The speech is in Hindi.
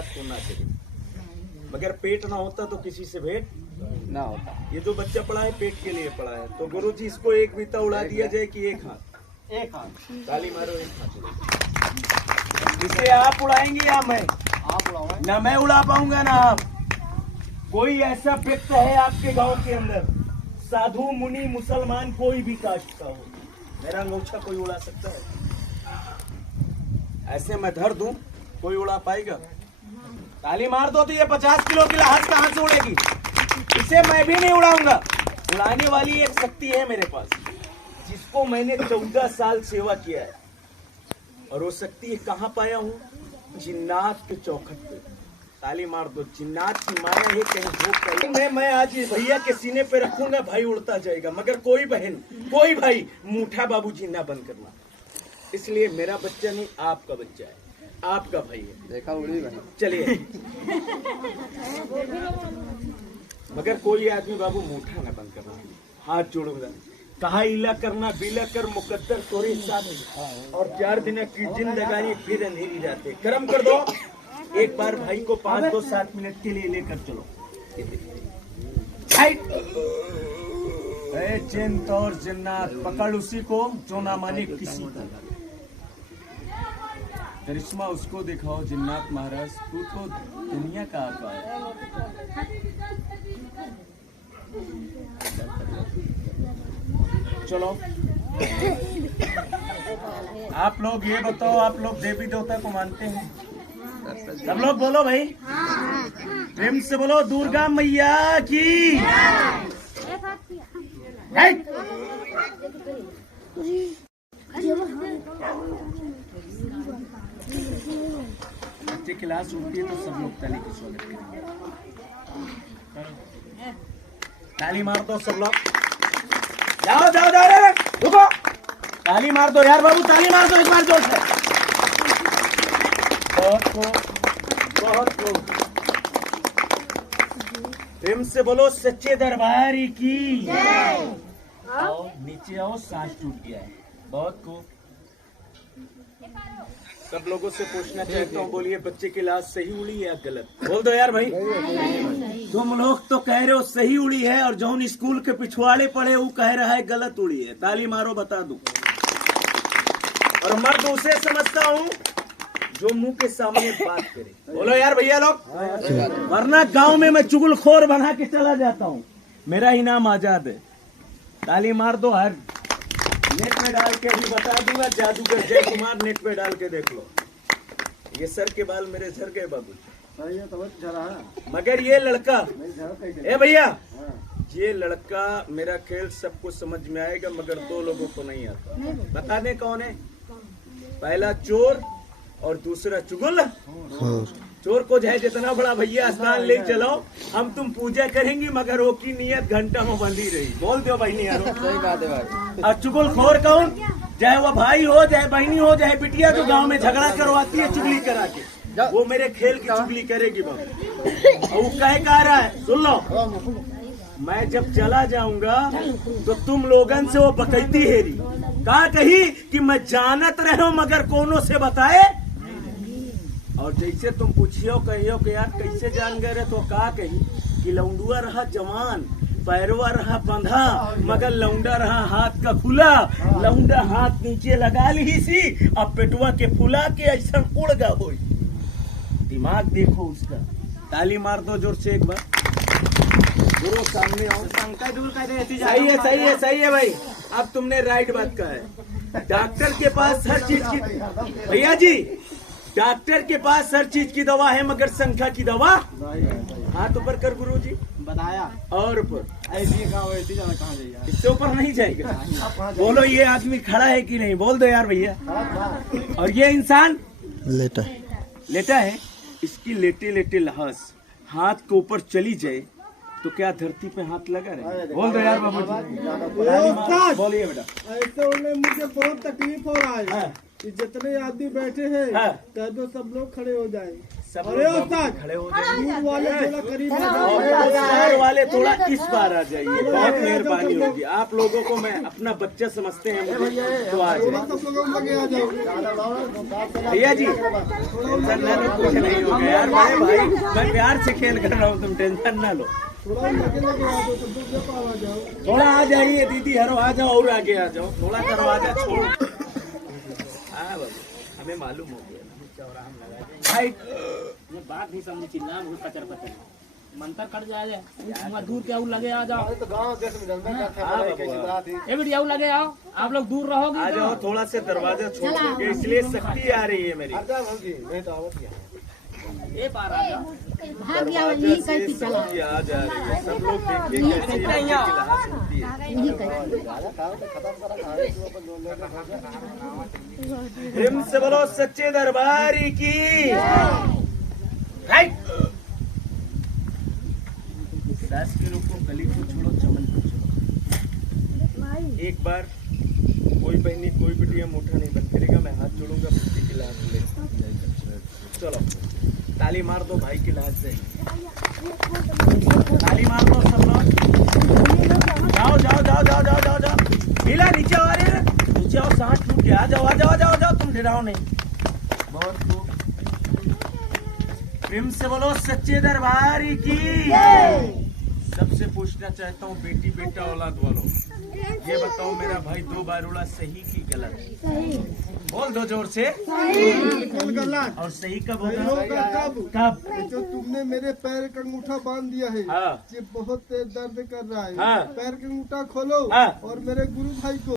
रात को ना चले, मगर पेट ना होता तो किसी से भेंट ना होता। ये जो बच्चा पड़ा है पेट के लिए पड़ा है। तो गुरुजी इसको एक बीता उड़ा दिया जाए कि एक हाथ? एक हाथ। ताली मारो, एक हाथ। इसे आप उड़ाएंगे या मैं? आप उड़ाओ। ना मैं उड़ा पाऊंगा ना आप। कोई ऐसा व्यक्ति है आपके गांव के अंदर, साधु मुनि मुसलमान कोई भी कास्ट का हो, मेरा अंगूठा कोई उड़ा सकता है? ऐसे मैं धर दूं, कोई उड़ा पाएगा? ताली मार दो तो ये 50 किलो की लाहौर कहां से उड़ेगी? इसे मैं भी नहीं उड़ाऊंगा। उड़ाने वाली एक शक्ति है मेरे पास, जिसको मैंने 14 साल सेवा किया है। और वो शक्ति कहाँ पाया हूँ? जिन्नात के चौखट पे। ताली मार दो। जिन्नात की माया है कहीं भूख कहीं। मैं आज भैया के सीने पे रखूंगा, भाई उड़ता जाएगा, मगर कोई बहन कोई भाई मूठा बाबू जी ना बंद करना। इसलिए मेरा बच्चा नहीं, आपका बच्चा है, आपका भाई है। देखा उड़ी बनी। चलिए, मगर कोई आदमी बाबू मूठा ना बंद करना, हाथ जोड़ूंगा। कहा इला करना बिला कर मुकद्दर तोरे साथ, और 4 दिन की जिंदगानी फिर अंधेरी जाते। कर्म कर दो। एक बार भाई को 5-7 मिनट के लिए लेकर चलो। जिन और जिन्नात पकड़ उसी को जो ना माने किसी को। करिश्मा उसको दिखाओ। जिन्नात महाराज, तू तो दुनिया का आपा है। चलो, आप लोग ये बताओ, आप लोग देवी देवता को मानते हैं? सब लोग बोलो भाई, प्रेम से बोलो। दुर्गा मैया की। बच्चे क्लास उठती है तो सब लोग ताली की स्वागत करेंगे। ताली मार दो सब लोग। जाओ जाओ जाओ, रे रुको। ताली मार दो यार बाबू, ताली मार दो एक बार जोर से। बहुत खूब। प्रेम से बोलो सच्चे दरबार की। आओ नीचे आओ, सांस टूट गया है। बहुत खूब। सब लोगों से पूछना चाहता हूँ, बोलिए बच्चे की लाश सही उड़ी या गलत? बोल दो यार भाई। तुम लोग तो कह रहे हो सही उड़ी है, और जौन स्कूल के पिछवाड़े पड़े वो कह रहा है गलत उड़ी है। ताली मारो, बता दूं। और मर्द उसे समझता हूँ जो मुंह के सामने बात करे। बोलो यार भैया लोग, वरना गांव में मैं चुगलखोर बना के चला जाता हूँ। मेरा इनाम आजाद है। ताली मार दो। हर नेट में डाल के भी बता दूंगा, जादूगर जय कुमार नेट पे डाल के देख लो। ये सर के बाल मेरे झड़ गए बाबू, मगर ये लड़का, ए भैया, ये लड़का मेरा खेल सबको समझ में आएगा, मगर 2 लोगों को नहीं आता। बता दें कौन है? पहला चोर और दूसरा चुगल। चोर को चाहे जितना बड़ा भैया स्नान ले चलो, हम तुम पूजा करेंगी, मगर वो की नियत घंटा में बंधी रही। बोल दो भाई, नहीं यारो, सही बात है भाई। और चुगलखोर कौन? चाहे वो भाई हो, चाहे बहनी हो, चाहे बिटिया, जो गांव में झगड़ा करवाती है चुगली करा के, वो मेरे खेल की चुगली करेगी बाबू। और वो कह रहा है, सुन लो, मैं जब चला जाऊंगा तो तुम लोगन से वो बकैती हेरी कहा कही कि मैं जानत रहो मगर कोनो से बताए। और जैसे तुम पूछियो कहियो कि यार कैसे जान गए, तो कहा कही कि लौंडुआ रहा जवान, पैरवा रहा बंधा, मगर लौंडा रहा हाथ का खुला। लौंडा हाथ नीचे लगा ली सी, अब पेटुआ के फुला के ऐसा उड़ गा हो। दिमाग देखो उसका। ताली मार दो जोर से एक बार। गुरु सामने आओ। सही है भाई। अब तुमने राइट बात कहा है। डॉक्टर के पास हर चीज की, भैया जी, डॉक्टर के पास हर चीज की दवा है, मगर संख्या की दवा। हाथ ऊपर कर गुरु जी। बताया। और ऊपर ऐसी कहाँ जाइए, इससे ऊपर नहीं जाएगा। बोलो ये आदमी खड़ा है कि नहीं? बोल दो यार भैया। और ये इंसान लेटा है। इसकी लेटे लेटे लाश हाथ के ऊपर चली जाए तो क्या धरती पे हाथ लगा रहे? बोल दो यार बाबू जी। बोलिए बेटा। ऐसे उन्हें मुझे बहुत तकलीफ हो रहा है कि जितने आदमी बैठे हैं कह दो सब लोग खड़े हो जाए। सब अरे लोग उस्ताद, खड़े हो जाइए। दूर वाले थोड़ा करीब आ जाओ। और शहर वाले थोड़ा इस बार आ जाइए, बहुत मेहरबानी होगी। आप लोगों को मैं अपना बच्चा समझते हैं मुझे, तो आ जाइए। सब लोगों को लगे आ जाओ। भैया जी टेंशन ना लो, कुछ नहीं होगा यार। बड़े भाई मैं प्यार से खेल कर रहा हूँ, तुम टेंशन ना लो। थोड़ा लगे लगे आ जाओ, सब लोग जब आ जाओ। थोड़ा आ जाइए दीदी, हरो आ जाओ और आगे आ जाओ। थोड़ा दरवाजा छोड़। हाँ बाबू, हमें मालूम हो गया भाई। ये बात नहीं समझी, चिल्ला बहुत कचर पचर मंतर कट जाए। दूर के आऊ लगे आ जाओ। तो गाँव देश में जनता क्या था, हाँ कैसी बाबू, बात है। ए बेटी आऊ लगे आओ, आप लोग दूर रहोगे आ जाओ। थोड़ा से दरवाजा छोड़ दीजिए, इसलिए शक्ति आ रही है मेरी। आ जाओ भौजी, नहीं तो आवत यहाँ। ए पार आ जाओ। भाग गया दरवाजा यही से कैसी चला शक्ति आ जा रही है। सब लोग देखिए कैसे यहाँ की लाश होती है। यही कैसी राजा खाओ तो खत्म करा, खाए तो अपन लोग लेके खा जाओ। प्रेम से बोलो सच्चे दरबार की। राइट। सास के रोको, गली को छोड़ो, चमन को छोड़ो। एक बार कोई बहनी कोई बेटिया मुठा नहीं बंद करेगा, मैं हाथ जोड़ूंगा, बेटी की लाश ले। चलो ताली मार दो भाई की लाश से। ताली मार दो सब लोग। जाओ जाओ जाओ जाओ जाओ जाओ जाओ। ढीला नीचे आ रहे हैं, नीचे आओ, सांस टूट के आ जाओ आ जाओ आ जाओ आ जाओ। तुम डराओ नहीं। बहुत खूब। प्रेम से बोलो सच्चे दरबार की। सबसे पूछना चाहता हूँ बेटी बेटा औलाद वालों, ये बताओ मेरा भाई 2 बार उड़ा सही की गलत? बोल दो जोर से। और सही कब होगा? कब? जो तुमने मेरे पैर का अंगूठा बांध दिया है, हाँ। ये बहुत तेज दर्द कर रहा है। हाँ। पैर का अंगूठा खोलो हाँ। और मेरे गुरु भाई को